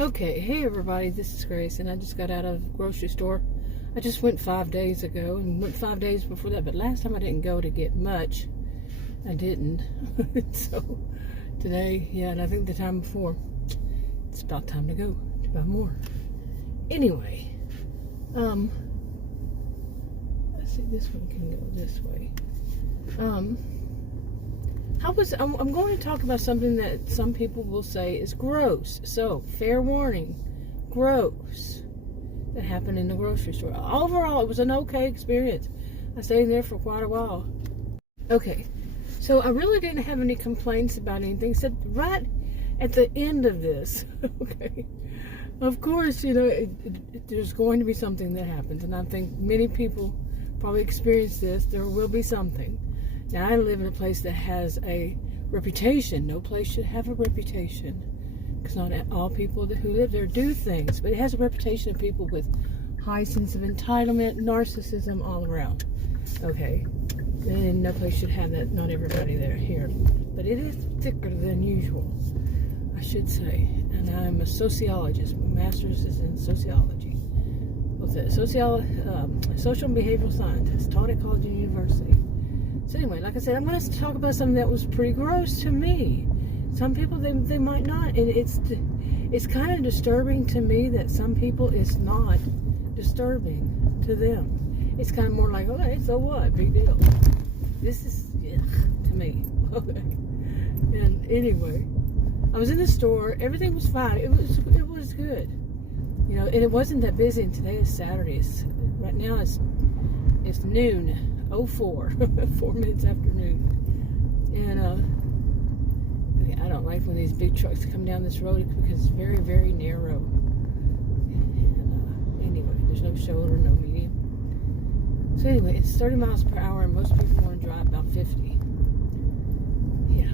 Okay, hey everybody, this is Grace, and I just got out of the grocery store. I just went 5 days ago, and went 5 days before that, but last time I didn't go to get much. I didn't. So, today, yeah, and I think the time before, it's about time to go to buy more. Anyway, let's see, this one can go this way. I'm going to talk about something that some people will say is gross. So, fair warning, gross. That happened in the grocery store. Overall, it was an okay experience. I stayed there for quite a while. Okay, so I really didn't have any complaints about anything, except right at the end of this. Okay, of course, you know, there's going to be something that happens, and I think many people probably experience this. There will be something. Now, I live in a place that has a reputation. No place should have a reputation, because not all people who live there do things, but it has a reputation of people with high sense of entitlement, narcissism all around. Okay, and no place should have that. Not everybody there here, but it is thicker than usual, I should say. And I'm a sociologist. My master's is in sociology. What's that? Social and behavioral scientist. Taught at college and university. So anyway, like I said, I'm going to talk about something that was pretty gross to me. Some people, they might not, and it's kind of disturbing to me that some people it's not disturbing to them. It's kind of more like, okay, so what? Big deal. This is, to me. Okay. And anyway, I was in the store. Everything was fine. It was good. You know, and it wasn't that busy. And today is Saturday. Right now it's noon. 04, 4 minutes after noon. And I don't like when these big trucks come down this road because it's very, very narrow. And anyway, there's no shoulder, no medium. So anyway, it's 30 miles per hour, and most people want to drive about 50. Yeah.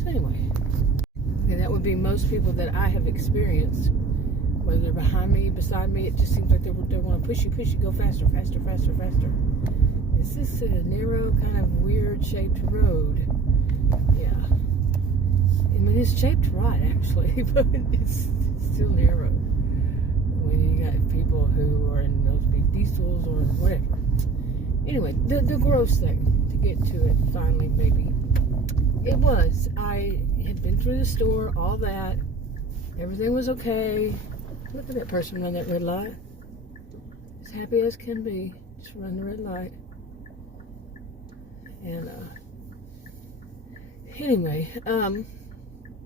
So anyway, okay, that would be most people that I have experienced. Whether they're behind me, beside me, it just seems like they want to push you, go faster, faster, faster, faster. This is a narrow, kind of weird-shaped road. Yeah. I mean, it's shaped right, actually, but it's still narrow. When you got people who are in those big diesels or whatever. Anyway, the gross thing, to get to it finally, maybe. It was. I had been through the store, all that. Everything was okay. Look at that person run that red light. As happy as can be. Just run the red light. And, anyway,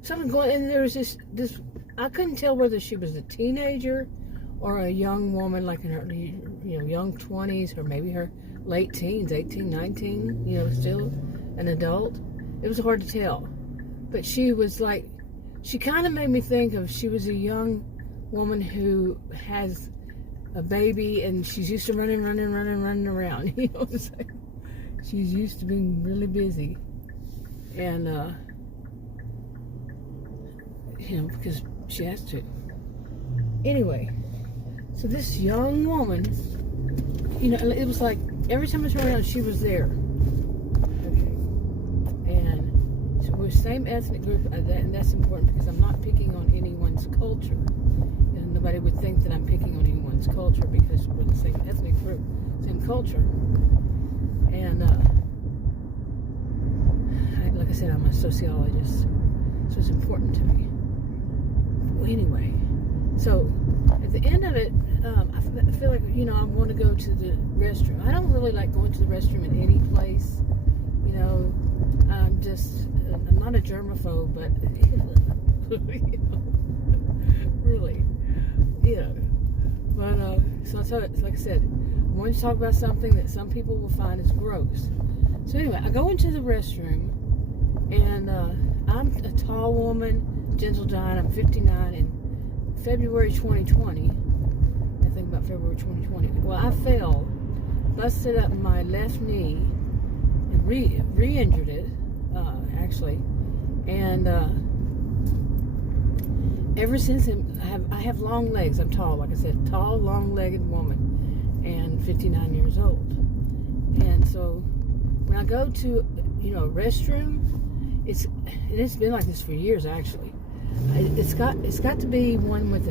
something going, and there was this, I couldn't tell whether she was a teenager or a young woman, like in her, young 20s, or maybe her late teens, 18, 19, still an adult. It was hard to tell. But she was like, she kind of made me think of, she was a young woman who has a baby, and she's used to running around, you know what I'm saying? She's used to being really busy, and because she has to. Anyway, so this young woman, it was like every time I turned around, she was there. Okay, and so we're the same ethnic group, and that's important because I'm not picking on anyone's culture, and nobody would think that I'm picking on anyone's culture because we're the same ethnic group, same culture. And like I said, I'm a sociologist, so it's important to me. Well, anyway, so at the end of it, I feel like, I want to go to the restroom. I don't really like going to the restroom in any place. I'm not a germaphobe, but, really, But, so like I said, I wanted to talk about something that some people will find is gross. So anyway, I go into the restroom, and I'm a tall woman, gentle giant. I'm 59 in February 2020. I think about February 2020. Well, I fell, busted up my left knee, and re-injured it, actually. And ever since then, I have long legs. I'm tall, like I said, tall, long-legged woman, and 59 years old. And so when I go to, a restroom, it's been like this for years, actually. It's got to be one with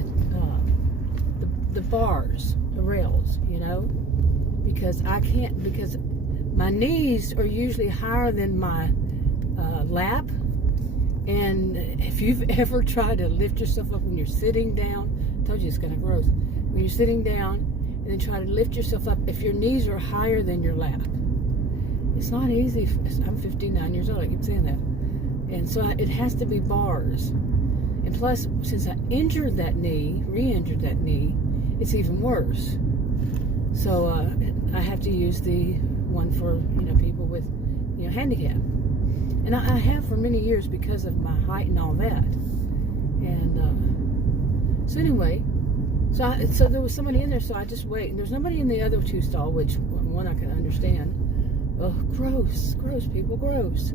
the bars, the rails, because I can't, because my knees are usually higher than my lap. And if you've ever tried to lift yourself up when you're sitting down, I told you it's kind of gross. When you're sitting down and then try to lift yourself up, if your knees are higher than your lap, it's not easy. I'm 59 years old, I keep saying that. And so it has to be bars. And plus, since I re-injured that knee, it's even worse. So I have to use the one for, people with, handicap. And I have for many years because of my height and all that. And so anyway, so there was somebody in there, so I just wait. And there's nobody in the other two stall, which one I can understand. Oh, gross, people, gross.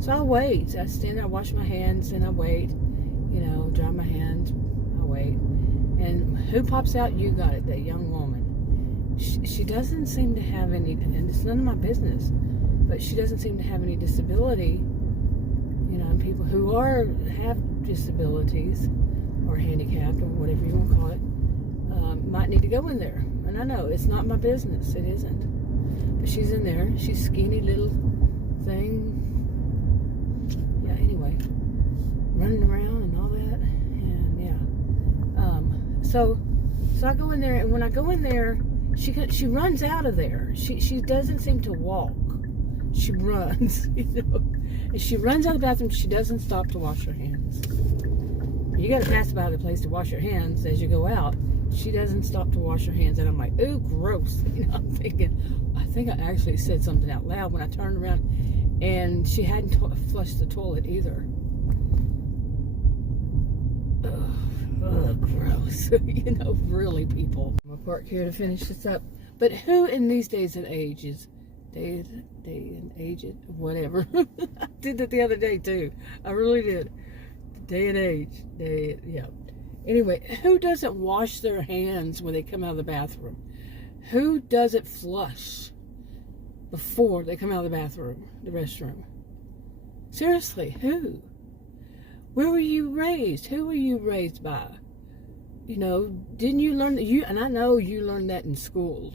So I wait. I stand there, I wash my hands, and I wait. Dry my hands, I wait. And who pops out? You got it, that young woman. She doesn't seem to have any, and it's none of my business, but she doesn't seem to have any disability. And people who have disabilities or handicapped or whatever you want to call it might need to go in there. And I know it's not my business. It isn't. But she's in there. She's skinny little thing. Yeah. Anyway, running around and all that, and yeah. So I go in there, and when I go in there, she runs out of there. She doesn't seem to walk. She runs, and she runs out of the bathroom. She doesn't stop to wash her hands. You got to pass by the place to wash your hands as you go out. She doesn't stop to wash her hands, and I'm like, ooh, gross. I'm thinking, I think I actually said something out loud when I turned around, and she hadn't flushed the toilet either. Ugh, gross. Really, people. I'm gonna park here to finish this up. But who in these days and ages, day and age, whatever. I did that the other day too. I really did. Day and age, yeah. Anyway, who doesn't wash their hands when they come out of the bathroom? Who doesn't flush before they come out of the bathroom, the restroom? Seriously, who? Where were you raised? Who were you raised by? Didn't you learn that? And I know you learned that in school.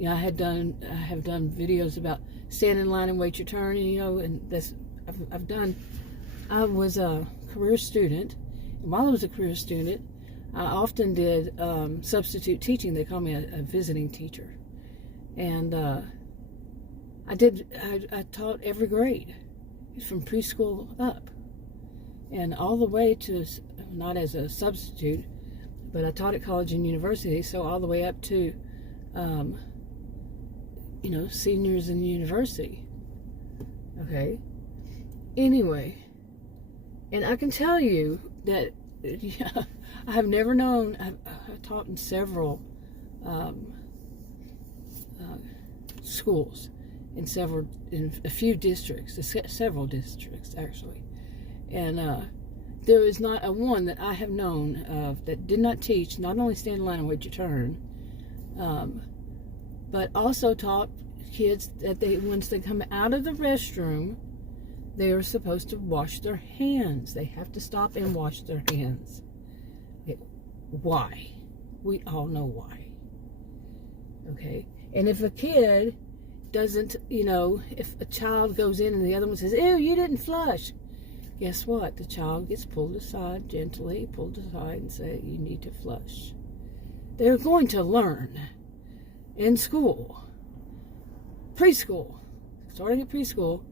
I have done videos about stand in line and wait your turn. And this I've done. I was a career student, and while I was a career student, I often did substitute teaching. They call me a visiting teacher, and I taught every grade, from preschool up, and all the way to, not as a substitute, but I taught at college and university, so all the way up to seniors in university. Okay. Anyway, and I can tell you that I have never known. I've taught in several schools, in a few districts, several districts actually, and there is not a one that I have known of that did not teach not only stand in line and wait your turn, but also taught kids that once they come out of the restroom, they are supposed to wash their hands. They have to stop and wash their hands. Okay. Why? We all know why. Okay? And if a kid doesn't, if a child goes in and the other one says, ew, you didn't flush, guess what? The child gets pulled aside, gently pulled aside, and say, you need to flush. They're going to learn in school, preschool, starting at preschool,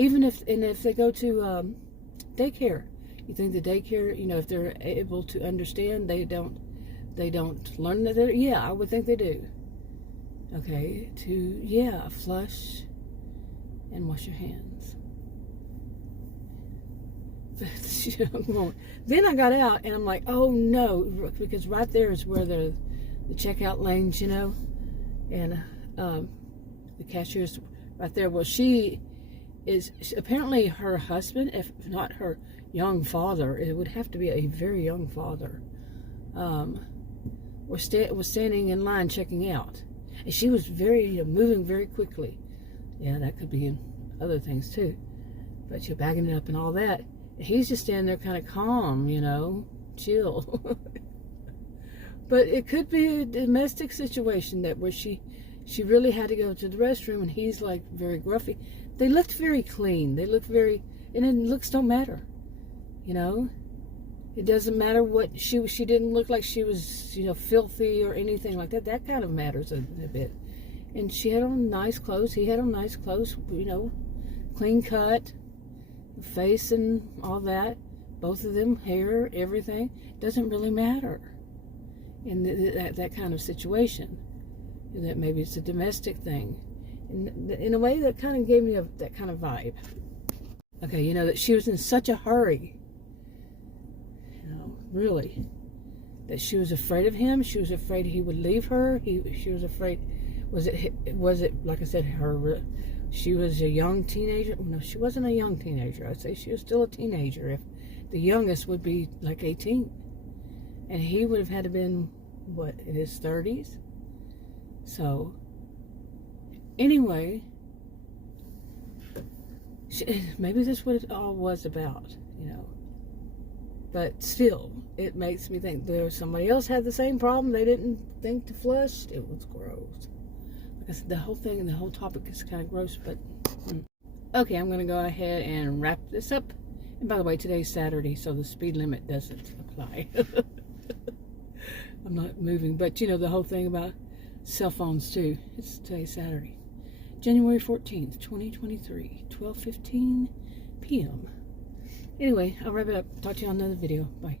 even if they go to daycare. You think the daycare, if they're able to understand, they don't learn that? Yeah, I would think they do. Okay, flush and wash your hands. Then I got out and I'm like, oh no, because right there is where the checkout lanes, and the cashier's right there. Well, apparently her husband, if not her young father, it would have to be a very young father, was standing in line checking out. And she was moving very quickly. Yeah, that could be in other things too. But you're bagging it up and all that. He's just standing there kind of calm, you know, chill. But it could be a domestic situation that where she really had to go to the restroom, and he's like very gruffy. They looked very clean. They looked very, and then looks don't matter, you know. It doesn't matter what she didn't look like she was, you know, filthy or anything like that. That kind of matters a bit. And she had on nice clothes. He had on nice clothes, you know, clean cut, face and all that. Both of them, hair, everything. Doesn't really matter in that kind of situation. That maybe it's a domestic thing. In a way, that kind of gave me that kind of vibe. Okay, you know, that she was in such a hurry. You know, really. That she was afraid of him. She was afraid he would leave her. She was afraid. Was it like I said, she was a young teenager? No, she wasn't a young teenager. I'd say she was still a teenager. If the youngest would be like 18. And he would have had to been, what, in his 30s? So, anyway, maybe that's what it all was about, you know. But still, it makes me think there was somebody else had the same problem. They didn't think to flush. It was gross. Like I said, the whole thing and the whole topic is kind of gross, but okay, I'm going to go ahead and wrap this up. And by the way, today's Saturday, so the speed limit doesn't apply. I'm not moving, but you know the whole thing about cell phones too. It's today's Saturday, January 14th, 2023, 12:15 p.m. Anyway, I'll wrap it up. Talk to you on another video. Bye.